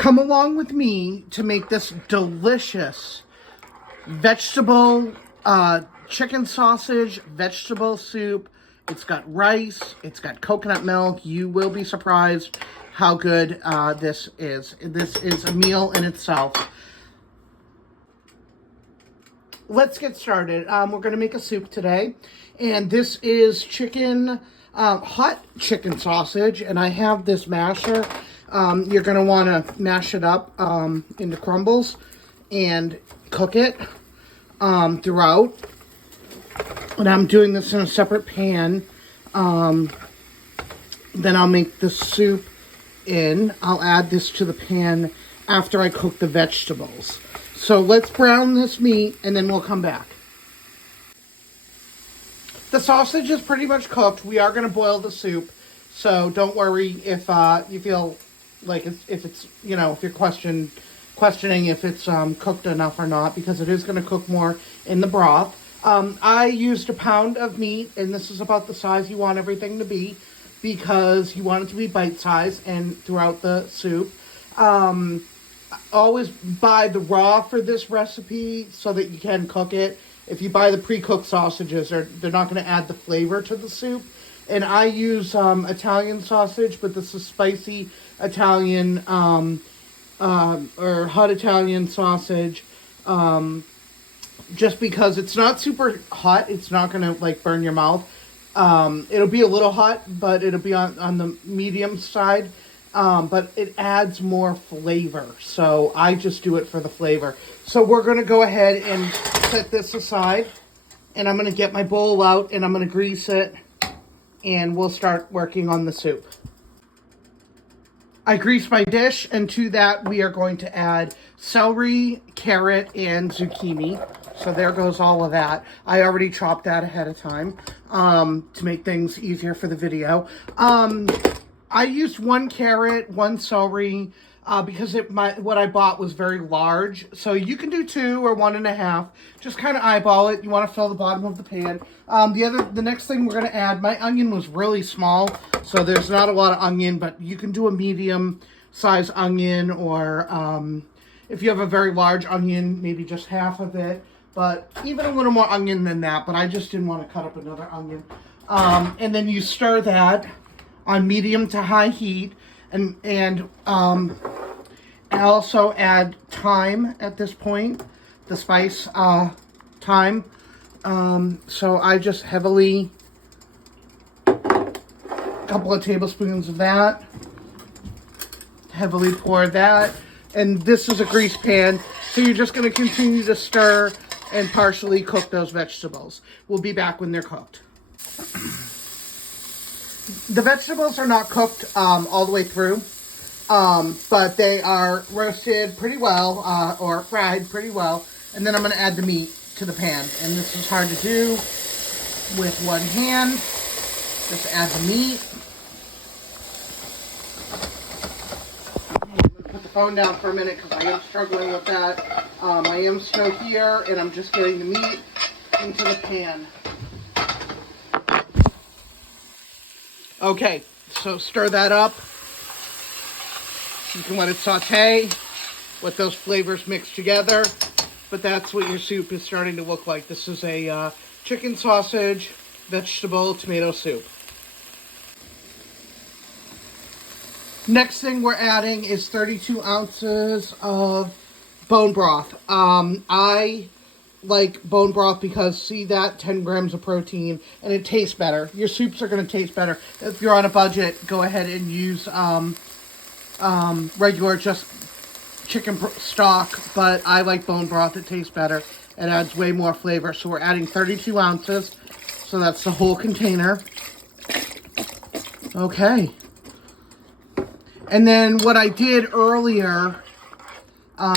Come along with me to make this delicious vegetable chicken sausage vegetable soup. It's got rice, it's got coconut milk. You will be surprised how good this is. This is a meal in itself. Let's get started. We're going to make a soup today, and this is chicken, hot chicken sausage, and I have this masher. You're going to want to mash it up into crumbles and cook it throughout. And I'm doing this in a separate pan. Then I'll make the soup in. I'll add this to the pan after I cook the vegetables. So let's brown this meat and then we'll come back. The sausage is pretty much cooked. We are going to boil the soup. So don't worry if you feel like if you're questioning if it's cooked enough or not, because it is going to cook more in the broth. I used a pound of meat, and this is about the size you want everything to be, because you want it to be bite-sized and throughout the soup. Always buy the raw for this recipe so that you can cook it. If you buy the pre-cooked sausages, they're not going to add the flavor to the soup. And I use Italian sausage, but this is spicy Italian or hot Italian sausage. Just because it's not super hot, it's not going to like burn your mouth. It'll be a little hot, but it'll be on the medium side. But it adds more flavor. So I just do it for the flavor. So we're going to go ahead and set this aside. And I'm going to get my bowl out and I'm going to grease it. And we'll start working on the soup. I greased my dish, and to that we are going to add celery, carrot, and zucchini. So there goes all of that. I already chopped that ahead of time to make things easier for the video. I used 1 carrot, 1 celery, because what I bought was very large. So you can do 2 or 1.5. Just kind of eyeball it. You want to fill the bottom of the pan. The next thing we're going to add, my onion was really small, so there's not a lot of onion, but you can do a medium size onion, or if you have a very large onion, maybe just half of it. But even a little more onion than that, but I just didn't want to cut up another onion. And then you stir that on medium to high heat, and I also add thyme at this point, the spice thyme. So I just a couple of tablespoons of that, heavily pour that, and this is a grease pan, so you're just going to continue to stir and partially cook those vegetables. We'll be back when they're cooked. The vegetables are not cooked all the way through, but they are roasted pretty well, or fried pretty well, and then I'm going to add the meat to the pan. And this is hard to do with one hand. Just add the meat. I'm going to put the phone down for a minute because I am struggling with that. I am still here, and I'm just getting the meat into the pan. Okay, so stir that up. You can let it saute, let those flavors mix together. But that's what your soup is starting to look like. This is a chicken sausage, vegetable, tomato soup. Next thing we're adding is 32 ounces of bone broth. I like bone broth because, see that, 10 grams of protein, and it tastes better. Your soups are going to taste better. If you're on a budget, go ahead and use regular just chicken stock, but I like bone broth. It tastes better. It adds way more flavor. So we're adding 32 ounces. So that's the whole container. Okay. And then what I did earlier,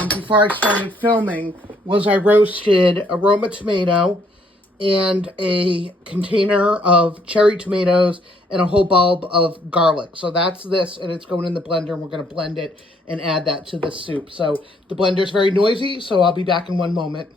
before I started filming, was I roasted aroma tomato and a container of cherry tomatoes and a whole bulb of garlic. So that's this, and it's going in the blender, and we're going to blend it and add that to this soup. So the blender's very noisy, so I'll be back in one moment.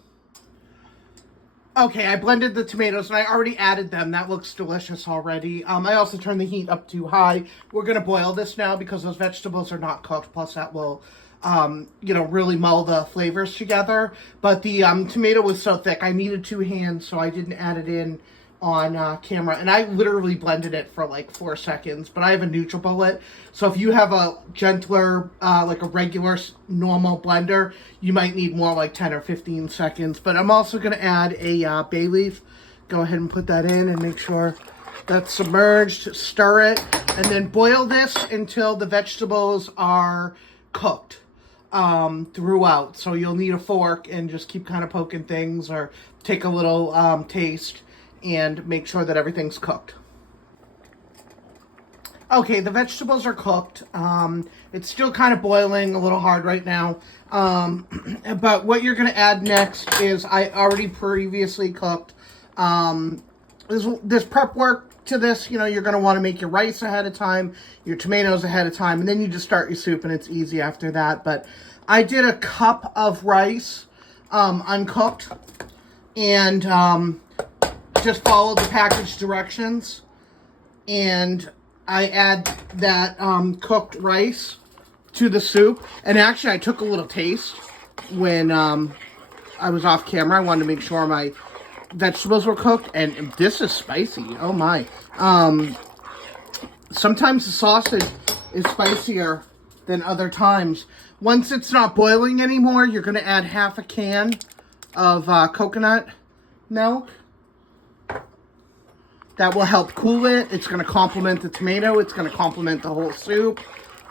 Okay, I blended the tomatoes and I already added them. That looks delicious already. I also turned the heat up too high. We're going to boil this now because those vegetables are not cooked. Plus that will, really mull the flavors together. But the tomato was so thick, I needed 2 hands, so I didn't add it in on camera. And I literally blended it for like 4 seconds. But I have a NutriBullet, so if you have a gentler, like a regular normal blender, you might need more, like 10 or 15 seconds. But I'm also going to add a bay leaf. Go ahead and put that in and make sure that's submerged. Stir it and then boil this until the vegetables are cooked throughout. So you'll need a fork and just keep kind of poking things or take a little taste and make sure that everything's cooked. Okay, the vegetables are cooked. It's still kind of boiling a little hard right now. But what you're going to add next is I already previously cooked. There's prep work to this. You know, you're going to want to make your rice ahead of time, your tomatoes ahead of time, and then you just start your soup and it's easy after that. But I did a cup of rice, uncooked, and just followed the package directions. And I add that cooked rice to the soup. And actually, I took a little taste when I was off camera. I wanted to make sure my vegetables were cooked. And this is spicy. Oh, my. Sometimes the sauce is spicier than other times. Once it's not boiling anymore, you're going to add half a can of coconut milk. That will help cool it. It's going to complement the tomato. It's going to complement the whole soup.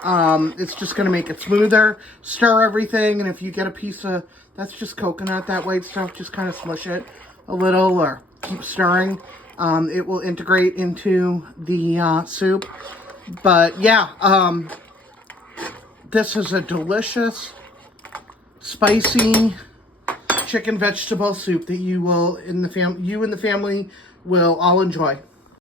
It's just going to make it smoother. Stir everything, and if you get a piece of, that's just coconut, that white stuff, just kind of smush it a little or keep stirring. It will integrate into the soup. But yeah, this is a delicious, spicy chicken vegetable soup that you and the family will all enjoy.